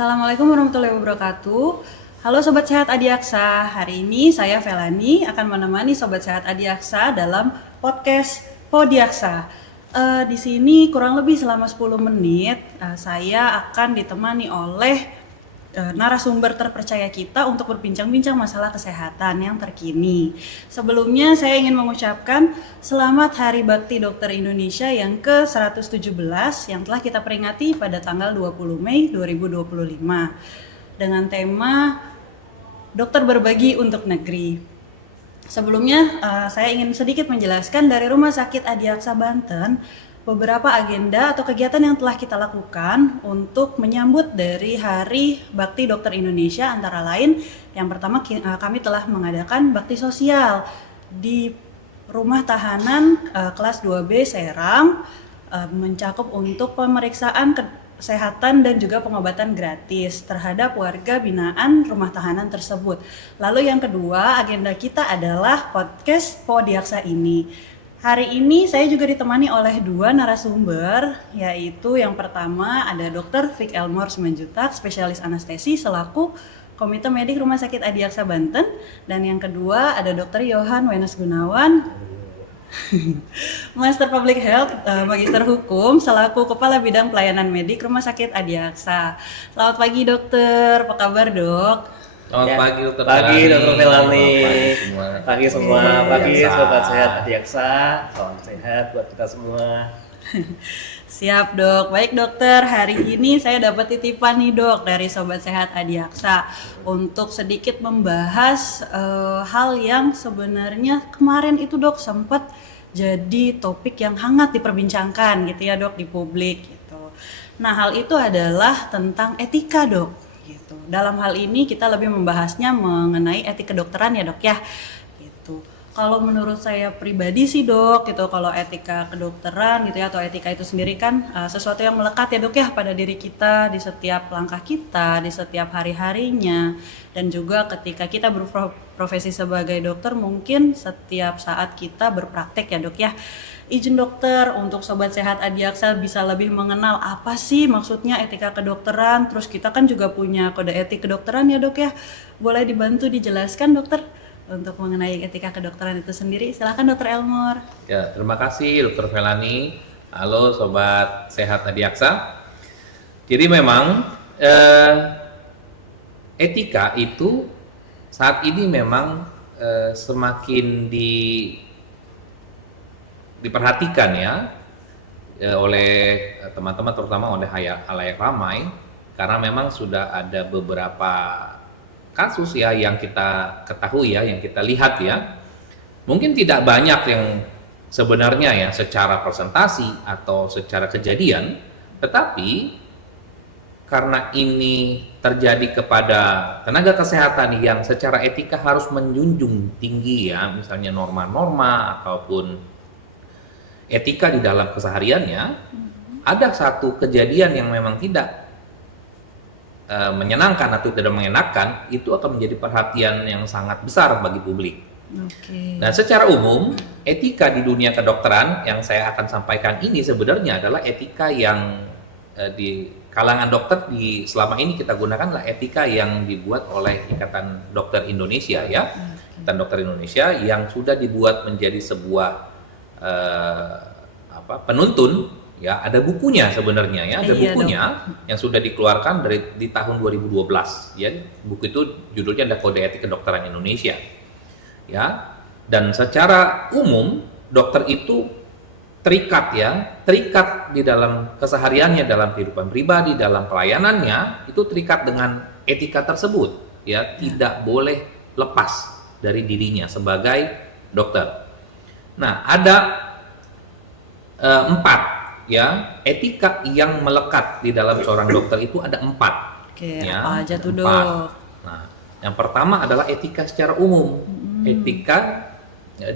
Assalamualaikum warahmatullahi wabarakatuh. Halo Sobat Sehat Adiaksa, hari ini saya Felani akan menemani Sobat Sehat Adiaksa dalam podcast Podiaksa. Di sini kurang lebih selama 10 menit saya akan ditemani oleh narasumber terpercaya kita untuk berbincang-bincang masalah kesehatan yang terkini. Sebelumnya saya ingin mengucapkan selamat Hari Bakti Dokter Indonesia yang ke-117 yang telah kita peringati pada tanggal 20 Mei 2025 dengan tema Dokter Berbagi untuk Negeri. Sebelumnya saya ingin sedikit menjelaskan dari Rumah Sakit Adiaksa Banten beberapa agenda atau kegiatan yang telah kita lakukan untuk menyambut dari Hari Bakti Dokter Indonesia, antara lain yang pertama kami telah mengadakan bakti sosial di rumah tahanan kelas 2B Serang, mencakup untuk pemeriksaan kesehatan dan juga pengobatan gratis terhadap warga binaan rumah tahanan tersebut. Lalu yang kedua agenda kita adalah podcast Podiaksa ini. Hari ini saya juga ditemani oleh dua narasumber, yaitu yang pertama ada Dr. Vic Elmore Simanjuntak, spesialis anestesi selaku Komite Medik Rumah Sakit Adiaksa Banten, dan yang kedua ada Dr. Yohan Wenas Gunawan, Master Public Health, Magister Hukum selaku Kepala Bidang Pelayanan Medik Rumah Sakit Adiaksa. Selamat pagi dokter, apa kabar dok? Selamat pagi Dokter Pagi Dokter Felani. Pagi semua. Pagi Sobat Sehat Adiaksa. Salam sehat buat kita semua. Siap dok, baik dokter, hari ini saya dapat titipan nih dok dari Sobat Sehat Adiaksa untuk sedikit membahas hal yang sebenarnya kemarin itu dok sempat jadi topik yang hangat diperbincangkan gitu ya dok di publik gitu. Nah hal itu adalah tentang etika dok. Gitu. Dalam hal ini kita lebih membahasnya mengenai etik kedokteran ya dok ya. Gitu. Kalau menurut saya pribadi sih dok, gitu kalau etika kedokteran gitu ya atau etika itu sendiri kan sesuatu yang melekat ya dok ya pada diri kita di setiap langkah kita, di setiap hari-harinya, dan juga ketika kita berprofesi sebagai dokter mungkin setiap saat kita berpraktek ya dok ya. Izin dokter untuk Sobat Sehat Adiaksa bisa lebih mengenal apa sih maksudnya etika kedokteran, terus kita kan juga punya kode etik kedokteran ya dok ya. Boleh dibantu dijelaskan dokter untuk mengenai etika kedokteran itu sendiri? Silakan dokter Elmore. Ya, terima kasih Dokter Felani. Halo Sobat Sehat Adiaksa. Jadi memang etika itu saat ini memang semakin diperhatikan ya oleh teman-teman, terutama oleh halayak ramai, karena memang sudah ada beberapa kasus ya yang kita ketahui ya, yang kita lihat ya. Mungkin tidak banyak yang sebenarnya ya secara presentasi atau secara kejadian, tetapi karena ini terjadi kepada tenaga kesehatan yang secara etika harus menjunjung tinggi ya, misalnya norma-norma ataupun etika di dalam kesehariannya, ada satu kejadian yang memang tidak menyenangkan atau tidak mengenakan, itu akan menjadi perhatian yang sangat besar bagi publik. Okay. Nah, secara umum, etika di dunia kedokteran yang saya akan sampaikan ini sebenarnya adalah etika yang di kalangan dokter selama ini kita gunakan adalah etika yang dibuat oleh Ikatan Dokter Indonesia ya, Ikatan Dokter Indonesia yang sudah dibuat menjadi sebuah penuntun ya, ada bukunya sebenarnya ya, ada bukunya yang sudah dikeluarkan di tahun 2012 ya. Buku itu judulnya ada Kode Etik Kedokteran Indonesia ya. Dan secara umum dokter itu terikat di dalam kesehariannya, dalam kehidupan pribadi, dalam pelayanannya, itu terikat dengan etika tersebut ya, tidak boleh lepas dari dirinya sebagai dokter. Nah, ada 4 ya etika yang melekat di dalam seorang dokter, itu ada 4. Oke, ya, apa aja tuh dok? Nah, yang pertama adalah etika secara umum, etika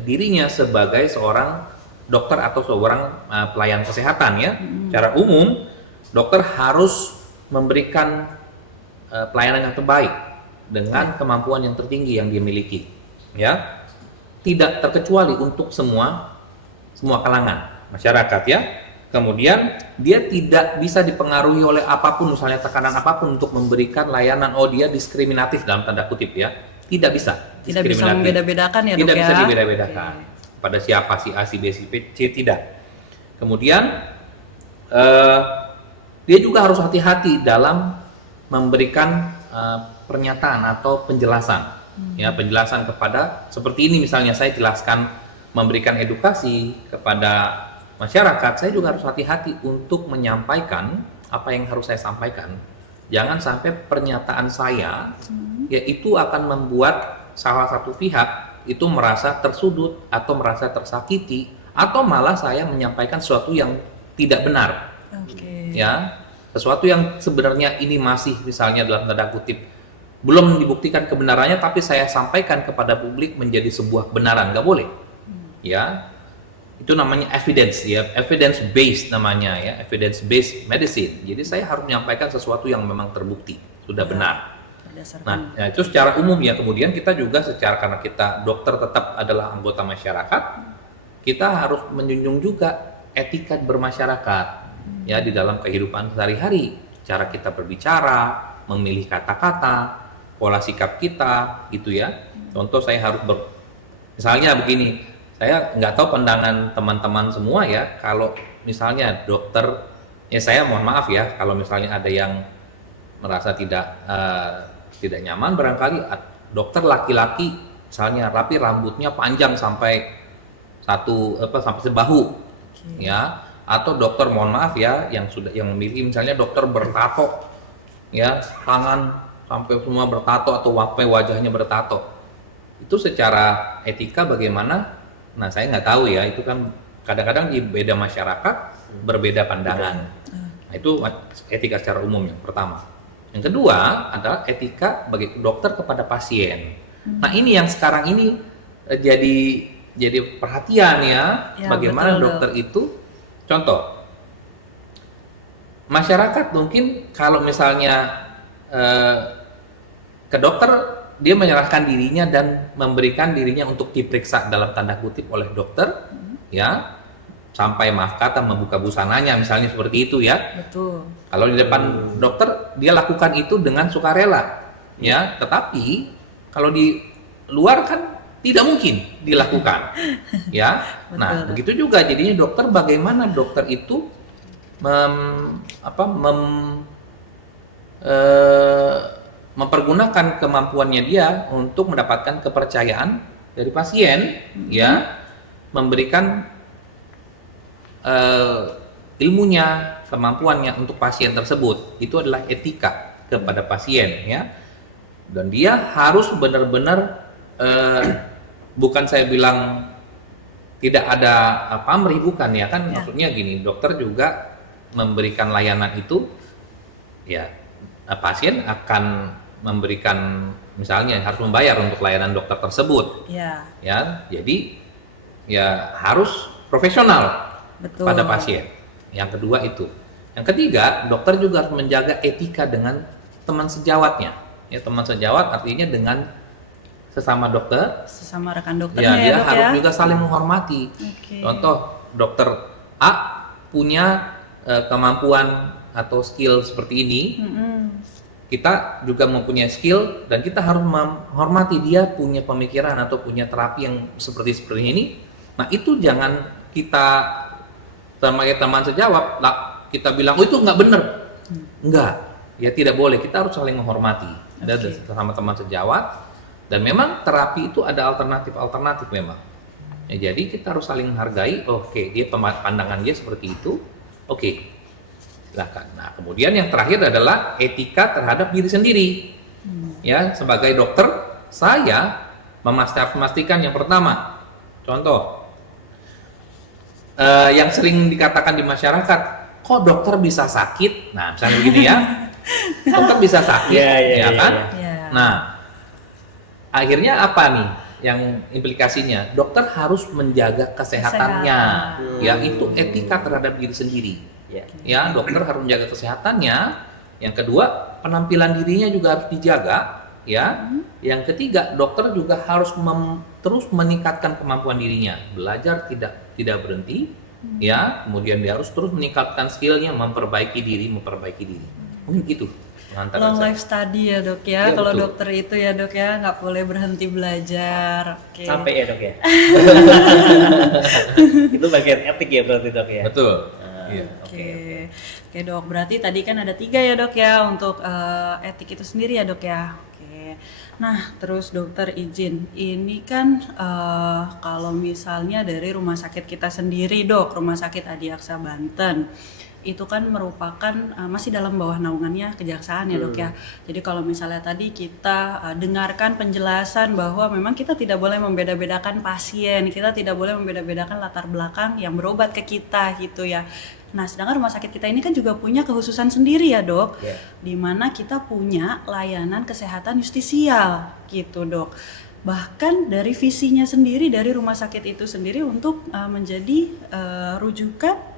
dirinya sebagai seorang dokter atau seorang pelayan kesehatan ya. Secara umum dokter harus memberikan pelayanan yang terbaik dengan kemampuan yang tertinggi yang dia miliki ya, tidak terkecuali untuk semua kalangan masyarakat ya. Kemudian dia tidak bisa dipengaruhi oleh apapun, misalnya tekanan apapun untuk memberikan layanan. Oh, dia diskriminatif dalam tanda kutip ya. Tidak bisa. Tidak bisa Diskriminatif. membeda-bedakan ya, Dok, Tidak bisa ya? dibeda-bedakan. Pada siapa, si A, si B, si C, tidak. Kemudian dia juga harus hati-hati dalam memberikan pernyataan atau penjelasan. Ya, penjelasan kepada seperti ini misalnya saya jelaskan, memberikan edukasi kepada masyarakat, saya juga harus hati-hati untuk menyampaikan apa yang harus saya sampaikan. Jangan sampai pernyataan saya yaitu akan membuat salah satu pihak itu merasa tersudut atau merasa tersakiti, atau malah saya menyampaikan sesuatu yang tidak benar. Oke. Ya, sesuatu yang sebenarnya ini masih misalnya dalam tanda kutip belum dibuktikan kebenarannya, tapi saya sampaikan kepada publik menjadi sebuah kebenaran, nggak boleh. Ya, itu namanya evidence ya, evidence based namanya ya, evidence based medicine. Jadi saya harus menyampaikan sesuatu yang memang terbukti sudah benar. Berdasarkan. Nah, ya, itu secara umum ya. Kemudian kita juga secara, karena kita dokter tetap adalah anggota masyarakat, kita harus menjunjung juga etika bermasyarakat ya di dalam kehidupan sehari-hari. Cara kita berbicara, memilih kata-kata, pola sikap kita gitu ya. Contoh saya harus misalnya begini, saya nggak tahu pandangan teman-teman semua ya, kalau misalnya dokter, ya saya mohon maaf ya kalau misalnya ada yang merasa tidak nyaman, barangkali dokter laki-laki misalnya rapi rambutnya panjang sampai sampai sebahu ya, atau dokter mohon maaf ya yang memiliki misalnya dokter bertato ya, tangan sampai semua bertato atau wajahnya bertato. Itu secara etika bagaimana? Nah, saya nggak tahu ya, itu kan kadang-kadang di beda masyarakat berbeda pandangan. Nah, itu etika secara umum yang pertama. Yang kedua adalah etika bagi dokter kepada pasien. Nah, ini yang sekarang ini jadi perhatian ya, bagaimana betul, dokter itu, contoh, masyarakat mungkin kalau misalnya ke dokter, dia menyerahkan dirinya dan memberikan dirinya untuk diperiksa dalam tanda kutip oleh dokter, ya, sampai maaf kata membuka busananya misalnya seperti itu ya. Betul. Kalau di depan dokter dia lakukan itu dengan sukarela, ya. Tetapi kalau di luar kan tidak mungkin dilakukan, ya. Nah, begitu juga jadinya dokter, bagaimana dokter itu mempergunakan kemampuannya dia untuk mendapatkan kepercayaan dari pasien, ya, memberikan ilmunya, kemampuannya untuk pasien tersebut. Itu adalah etika kepada pasien, ya. Dan dia harus benar-benar bukan saya bilang tidak ada pamrih, bukan ya kan, maksudnya gini, dokter juga memberikan layanan itu, ya, pasien akan memberikan, misalnya harus membayar untuk layanan dokter tersebut, ya, jadi ya harus profesional. Betul. Pada pasien. Yang kedua itu. Yang ketiga, dokter juga harus menjaga etika dengan teman sejawatnya. Ya, teman sejawat artinya dengan sesama dokter, sesama rekan dokternya, ya, dia harus juga saling menghormati. Contoh, dokter A punya kemampuan atau skill seperti ini, kita juga mempunyai skill dan kita harus menghormati dia punya pemikiran atau punya terapi yang seperti ini. Nah, itu jangan kita sebagai teman sejawat kita bilang, oh itu nggak benar. Enggak, ya tidak boleh, kita harus saling menghormati. Ada sama teman sejawat, dan memang terapi itu ada alternatif memang. Ya, jadi kita harus saling menghargai. Oke, dia pandangan dia seperti itu. Oke, silakan. Nah, kemudian yang terakhir adalah etika terhadap diri sendiri. Ya, sebagai dokter, saya memastikan yang pertama, contoh, yang sering dikatakan di masyarakat, kok dokter bisa sakit? Nah, misalnya begini ya, dokter bisa sakit, ya kan? Nah, akhirnya apa nih yang implikasinya? Dokter harus menjaga kesehatannya, ya, itu etika terhadap diri sendiri. Ya, dokter harus menjaga kesehatannya. Yang kedua, penampilan dirinya juga harus dijaga, ya. Yang ketiga, dokter juga harus terus meningkatkan kemampuan dirinya, belajar tidak berhenti, ya, kemudian dia harus terus meningkatkan skillnya, memperbaiki diri. Mungkin itu pengantar Long saya. life study ya dok ya, Iya, kalau betul. dokter itu ya dok ya nggak boleh berhenti belajar. Oke. Capek ya dok ya. Itu bagian etik ya berarti dok ya. Betul. Nah, Iya. Oke, oke dok. Berarti tadi kan ada 3 ya dok ya untuk etik itu sendiri ya dok ya. Oke. Nah terus dokter izin, ini kan kalau misalnya dari rumah sakit kita sendiri dok, Rumah Sakit Adiaksa Banten, itu kan merupakan masih dalam bawah naungannya kejaksaan ya dok ya. Jadi kalau misalnya tadi kita dengarkan penjelasan bahwa memang kita tidak boleh membeda-bedakan pasien, kita tidak boleh membeda-bedakan latar belakang yang berobat ke kita gitu ya. Nah sedangkan rumah sakit kita ini kan juga punya kekhususan sendiri ya dok, Ya. di mana kita punya layanan kesehatan justisial gitu dok. Bahkan dari visinya sendiri dari rumah sakit itu sendiri untuk menjadi rujukan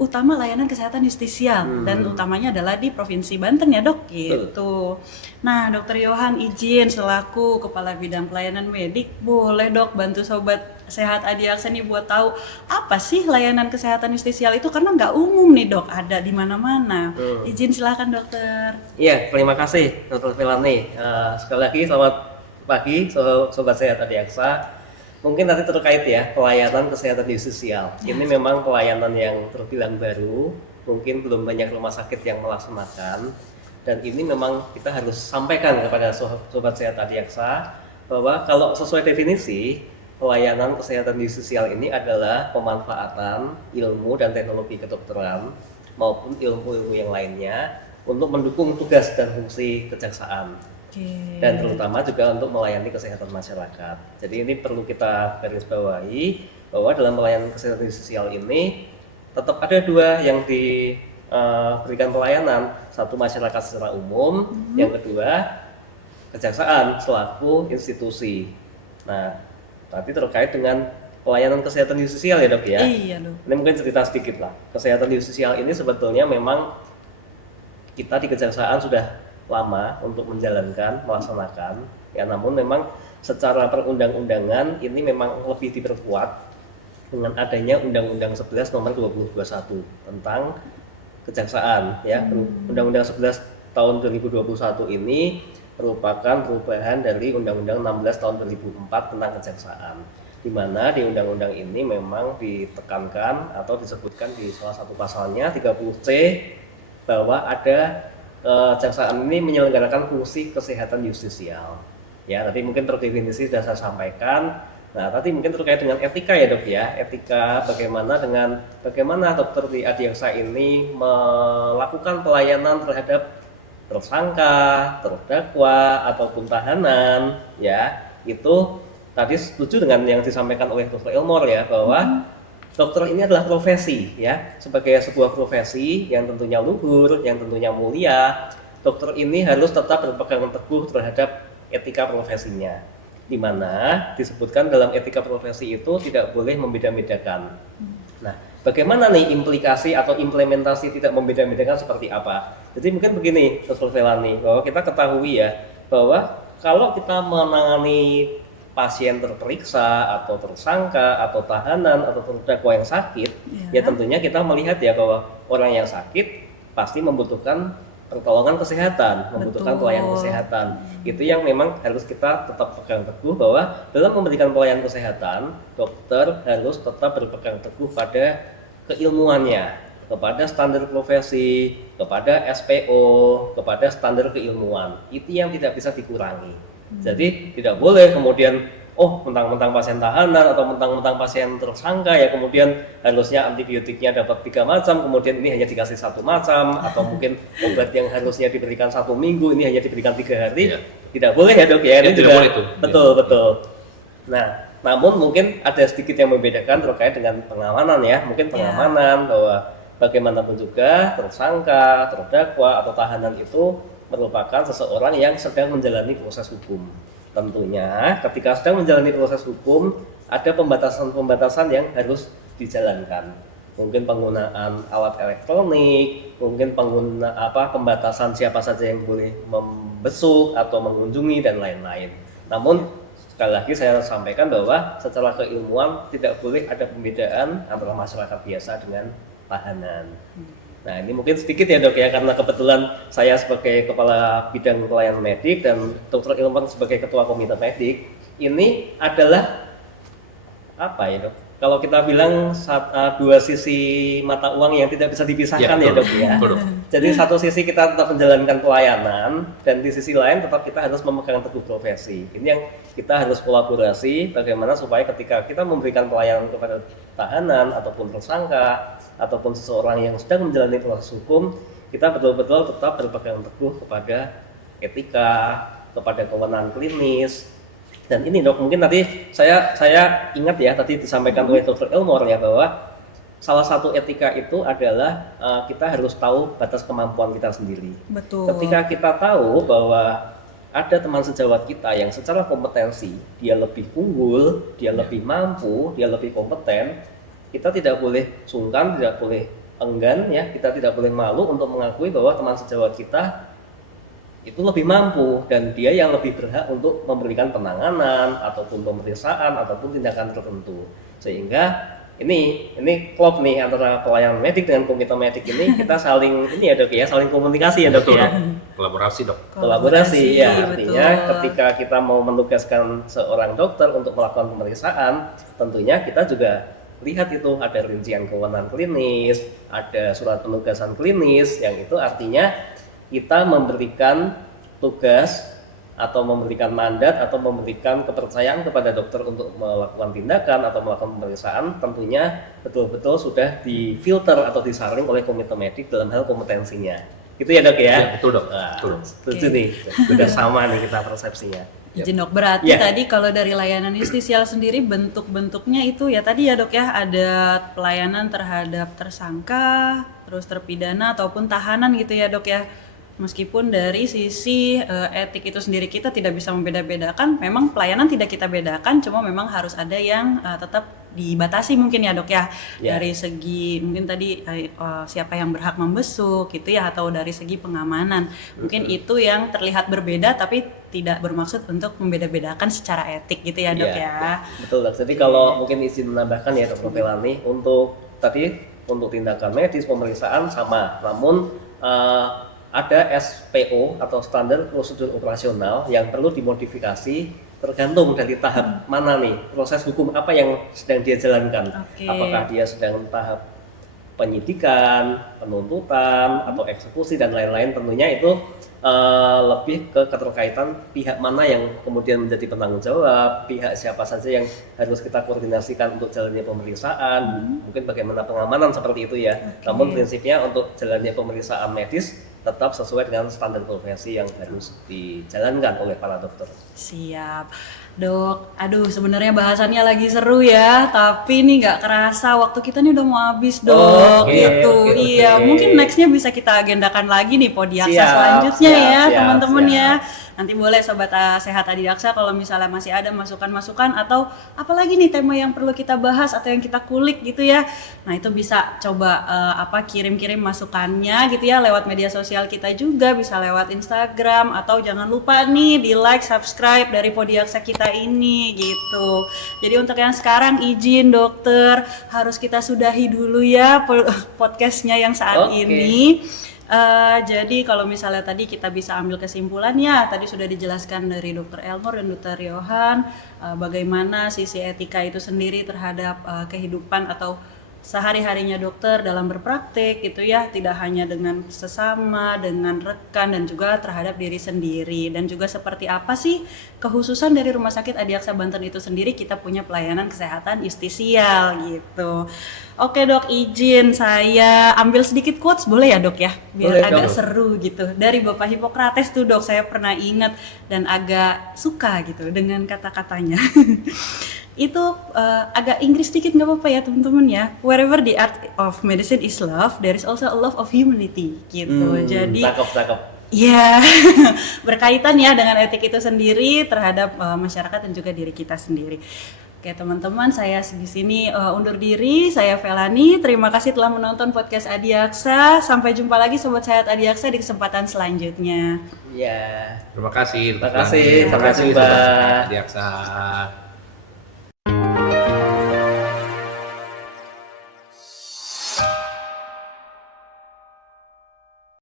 utama layanan kesehatan justisial dan utamanya adalah di Provinsi Banten ya dok gitu. Nah dokter Yohan izin selaku Kepala Bidang Pelayanan Medik boleh dok bantu Sobat Sehat Adiaksa nih buat tahu apa sih layanan kesehatan justisial itu, karena nggak umum nih dok, ada di mana-mana. Izin silakan dokter. Iya, terima kasih Dr. Felani. Sekali lagi selamat pagi Sobat Sehat Adiaksa. Mungkin nanti terkait ya pelayanan kesehatan justisial. Ini memang pelayanan yang terbilang baru, mungkin belum banyak rumah sakit yang melaksanakan. Dan ini memang kita harus sampaikan kepada Sobat Sehat Adiaksa bahwa kalau sesuai definisi, pelayanan kesehatan justisial ini adalah pemanfaatan ilmu dan teknologi kedokteran maupun ilmu-ilmu yang lainnya untuk mendukung tugas dan fungsi kejaksaan. Oke. Dan terutama juga untuk melayani kesehatan masyarakat. Jadi ini perlu kita garis bawahi bahwa dalam pelayanan kesehatan sosial ini tetap ada 2 yang diberikan pelayanan, satu masyarakat secara umum, yang kedua kejaksaan selaku institusi. Nah, tapi terkait dengan pelayanan kesehatan justisial ya dok ya. Iya dok. Ini mungkin cerita sedikit lah. Kesehatan justisial ini sebetulnya memang kita di kejaksaan sudah lama untuk melaksanakan ya, namun memang secara perundang-undangan ini memang lebih diperkuat dengan adanya Undang-Undang 11 Nomor 2021 tentang kejaksaan ya. Undang-Undang 11 tahun 2021 ini merupakan perubahan dari Undang-Undang 16 tahun 2004 tentang kejaksaan, di mana di undang-undang ini memang ditekankan atau disebutkan di salah satu pasalnya 30C bahwa ada kejaksaan ini menyelenggarakan fungsi kesehatan justisial. Ya, tadi mungkin terdefinisi sudah saya sampaikan. Nah, tadi mungkin terkait dengan etika ya dok ya. Etika bagaimana dokter di Adiaksa ini melakukan pelayanan terhadap tersangka, terdakwa ataupun tahanan. Ya, itu tadi setuju dengan yang disampaikan oleh Dr. Elmore ya, bahwa dokter ini adalah profesi ya, sebagai sebuah profesi yang tentunya luhur, yang tentunya mulia. Dokter ini harus tetap berpegang teguh terhadap etika profesinya, di mana disebutkan dalam etika profesi itu tidak boleh membeda-bedakan. Nah, bagaimana nih implikasi atau implementasi tidak membeda-bedakan seperti apa? Jadi mungkin begini, Dr. Felani, bahwa kita ketahui ya, bahwa kalau kita menangani pasien terperiksa atau tersangka atau tahanan atau terdakwa yang sakit, ya tentunya kita melihat ya bahwa orang yang sakit pasti membutuhkan pertolongan kesehatan, membutuhkan pelayanan kesehatan. Itu yang memang harus kita tetap pegang teguh, bahwa dalam memberikan pelayanan kesehatan, dokter harus tetap berpegang teguh pada keilmuannya, kepada standar profesi, kepada SPO, kepada standar keilmuan. Itu yang tidak bisa dikurangi. Jadi tidak boleh kemudian mentang-mentang pasien tahanan atau mentang-mentang pasien tersangka ya kemudian harusnya antibiotiknya dapat 3 macam, kemudian ini hanya dikasih 1 macam, atau mungkin obat yang harusnya diberikan 1 minggu ini hanya diberikan 3 hari. Tidak boleh ya dok ya. Ini tidak juga boleh tuh. betul. Nah, namun mungkin ada sedikit yang membedakan terkait dengan pengamanan ya. Mungkin pengamanan bahwa bagaimanapun juga tersangka, terdakwa atau tahanan itu merupakan seseorang yang sedang menjalani proses hukum. Tentunya ketika sedang menjalani proses hukum ada pembatasan-pembatasan yang harus dijalankan. Mungkin penggunaan alat elektronik, mungkin pembatasan siapa saja yang boleh membesuk atau mengunjungi dan lain-lain. Namun sekali lagi saya sampaikan bahwa secara keilmuan tidak boleh ada pembedaan antara masyarakat biasa dengan tahanan. Nah ini mungkin sedikit ya dok ya, karena kebetulan saya sebagai kepala bidang pelayanan medik dan Dr. Ilman sebagai ketua komite medik, ini adalah apa ya dok? Kalau kita bilang dua sisi mata uang yang tidak bisa dipisahkan ya dok ya. Betul. Jadi satu sisi kita tetap menjalankan pelayanan dan di sisi lain tetap kita harus memegang teguh profesi. Ini yang kita harus kolaborasi bagaimana supaya ketika kita memberikan pelayanan kepada tahanan ataupun tersangka ataupun seseorang yang sedang menjalani proses hukum, kita betul-betul tetap berpegang teguh kepada etika, kepada kewenangan klinis. Dan ini dok, mungkin tadi saya ingat ya, tadi disampaikan oleh Dr. Elmore ya, bahwa salah satu etika itu adalah kita harus tahu batas kemampuan kita sendiri. Betul. Ketika kita tahu bahwa ada teman sejawat kita yang secara kompetensi dia lebih unggul, dia lebih mampu, dia lebih kompeten, kita tidak boleh sungkan, tidak boleh enggan ya, kita tidak boleh malu untuk mengakui bahwa teman sejawat kita itu lebih mampu dan dia yang lebih berhak untuk memberikan penanganan ataupun pemeriksaan ataupun tindakan tertentu. Sehingga ini klop nih antara pelayanan medik dengan komite medik ini, kita saling ini ya dok ya, saling komunikasi ya dok ya. Kolaborasi dok. Kolaborasi ya, artinya betul. ketika kita mau menugaskan seorang dokter untuk melakukan pemeriksaan, tentunya kita juga lihat itu ada rincian kewenangan klinis, ada surat penugasan klinis, yang itu artinya kita memberikan tugas atau memberikan mandat atau memberikan kepercayaan kepada dokter untuk melakukan tindakan atau melakukan pemeriksaan, tentunya betul-betul sudah difilter atau disaring oleh komite medik dalam hal kompetensinya. Gitu ya dok ya? Ya, betul dok. Nah, Betul. setuju nih, sudah sama nih kita persepsinya. Izin dok, berarti Ya. tadi kalau dari layanan justisial sendiri bentuk-bentuknya itu ya tadi ya dok ya, ada pelayanan terhadap tersangka, terus terpidana ataupun tahanan gitu ya dok ya. Meskipun dari sisi etik itu sendiri kita tidak bisa membeda-bedakan, memang pelayanan tidak kita bedakan, cuma memang harus ada yang tetap dibatasi mungkin ya dok ya. Ya. Dari segi mungkin tadi siapa yang berhak membesuk gitu ya, atau dari segi pengamanan. Mungkin itu yang terlihat berbeda tapi tidak bermaksud untuk membeda-bedakan secara etik gitu ya dok Iya, ya. Betul dok. Jadi kalau mungkin izin menambahkan ya Dr. Pelani, untuk tindakan medis pemeriksaan sama, namun ada SPO atau standar prosedur operasional yang perlu dimodifikasi tergantung dari tahap mana nih, proses hukum apa yang sedang dia jalankan. Oke. Apakah dia sedang tahap penyidikan, penuntutan, atau eksekusi dan lain-lain, tentunya itu lebih ke keterkaitan pihak mana yang kemudian menjadi penanggung jawab, pihak siapa saja yang harus kita koordinasikan untuk jalannya pemeriksaan, mungkin bagaimana pengamanan seperti itu ya. Oke. Namun prinsipnya untuk jalannya pemeriksaan medis tetap sesuai dengan standar profesi yang harus dijalankan oleh para dokter. Siap, dok. Aduh, sebenarnya bahasannya lagi seru ya, tapi nih nggak kerasa waktu kita nih udah mau habis, dok. Oke, Gitu. oke. Iya, mungkin nextnya bisa kita agendakan lagi nih Podiaksa Siap, selanjutnya siap, ya, siap, teman-teman siap. ya. Nanti boleh Sobat Sehat Adiaksa kalau misalnya masih ada masukan-masukan atau apalagi nih tema yang perlu kita bahas atau yang kita kulik gitu ya. Nah, itu bisa coba kirim-kirim masukannya gitu ya lewat media sosial kita juga, bisa lewat Instagram, atau jangan lupa nih di like, subscribe dari Podiaksa kita ini gitu. Jadi untuk yang sekarang izin dokter harus kita sudahi dulu ya podcastnya yang saat Oke. ini. Jadi kalau misalnya tadi kita bisa ambil kesimpulannya, tadi sudah dijelaskan dari Dr. Elmore dan Dr. Yohan bagaimana sisi etika itu sendiri terhadap kehidupan atau sehari-harinya dokter dalam berpraktik gitu ya, tidak hanya dengan sesama, dengan rekan, dan juga terhadap diri sendiri. Dan juga seperti apa sih kekhususan dari Rumah Sakit Adiaksa Banten itu sendiri, kita punya pelayanan kesehatan justisial gitu. Oke dok, izin saya ambil sedikit quotes boleh ya dok ya, biar Boleh, agak dok. seru gitu. Dari Bapak Hippocrates tuh dok, saya pernah ingat dan agak suka gitu dengan kata-katanya. Itu agak Inggris dikit nggak apa-apa ya teman-teman ya. Wherever the art of medicine is love, there is also a love of humanity gitu. Jadi Cakep. ya berkaitan ya dengan etik itu sendiri terhadap masyarakat dan juga diri kita sendiri. Oke teman-teman, saya di sini undur diri. Saya Velani. Terima kasih telah menonton podcast Adiaksa. Sampai jumpa lagi Sobat Sehat Adiaksa di kesempatan selanjutnya. Ya. Terima kasih. Terima kasih. Sampai jumpa. Sobat Sehat Adiaksa.